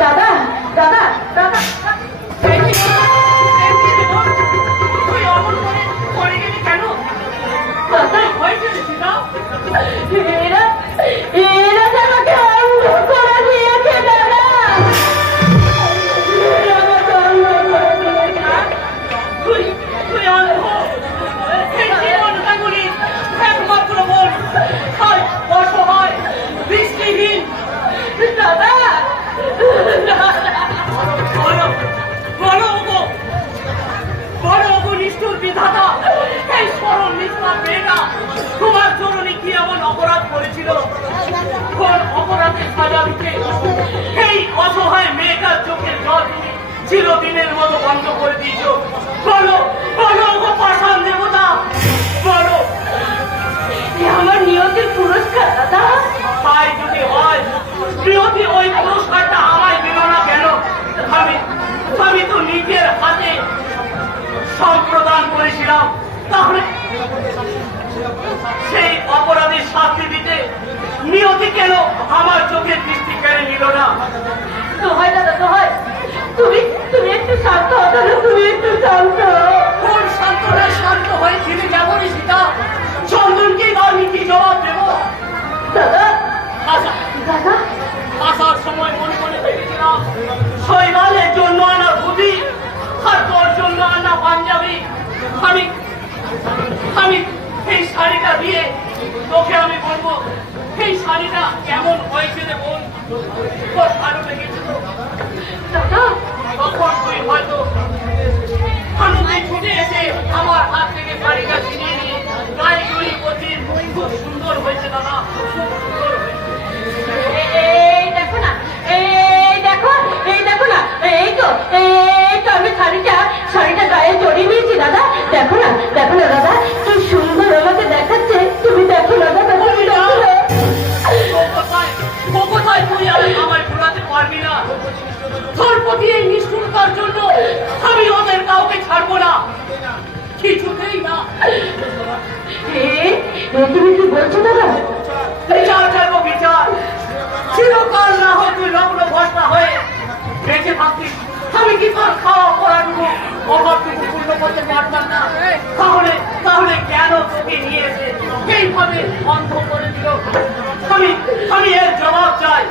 দাদা দাদা দাদা এরা এরা আমাকে অন্ধ করে দিয়েছে দাদা। একমাত্র বোন অসহায় দৃষ্টিহীন দাদা বড় নিষ্ঠুর বিধাতা, এই সরল নিষ্পাপ মেয়েটা তোমার জননী কি এমন অপরাধ করেছিল? কোন অপরাধের সাজা দিতে এই অসহায় মেয়েটার চোখের জল তুমি চিরদিনের মতো বন্ধ করে দিয়েছ? বলো বলো গো পাষাণ দেবতা, বলো। আমার নিয়তির পুরস্কার দাদা। তাই যদি হয়, নিয়তি ওই পুরস্কারটা আমায় দিল না কেন? আমি তো নিজের হাতে সম্প্রদান করেছিলাম, তাহলে সেই অপরাধের শাস্তি দিতে নিয়তি কেন আমার চোখের দৃষ্টি কেড়ে নিল না? তো হয় দাদা, তো হয়। তুমি তুমি একটু শান্ত হও দাদা, তুমি একটু শান্ত হও। কোন শান্তটা শান্ত হয়ে ফিরে যাবনি সীতা? চন্দনকে আমি কি জবাব দেব? দাদা দাদা আসার সময় মনে মনে ভেবেছিলাম শৈবালের জন্য আনা ধুতি আর তোর জন্য আনা পাঞ্জাবি। আমি এই শাড়িটা দিয়ে তোকে আমি বলবো, এই শাড়িটা কেমন হয়েছে রে বোন, তোর ভালো লেগেছে তো? দাদা তখন তুই হয়তো আনন্দে ছুটে এসে আমার হাত থেকে শাড়িটা ছিনিয়ে নিয়ে গায়ে জড়ি বলছিস, খুব সুন্দর হয়েছে দাদা, খুব সুন্দর হয়েছে। এই দেখো না, এই দেখো না, এই তো আমি শাড়িটা গায়ে জড়িয়ে নিয়েছি দাদা। দেখো না দাদা, কি সুন্দর আমাকে দেখাচ্ছে। তুমি দেখো না দাদা, তুমি দেখো না। কোথায় তুই আমায় ভুলাতে পারবি না? তোর প্রতি এই নিষ্ঠুরতার জন্য আমি ওদের কাউকে ছাড়বো না, কিছুতেই না। তুমি কি বলছো দাদা? বিচার চাইবো, বিচার। চিরকাল না হয় তুই লগ্ন ভস্তা হয়ে বেঁচে থাকতিস, আমি কি তোর খাওয়া পড়াটুকু অভাবটুকু পূর্ণ করতে পারতাম না? তাহলে কেন তোকে নিয়ে এসে এইভাবে অন্ধ করে দিল? আমি এর জবাব চাই।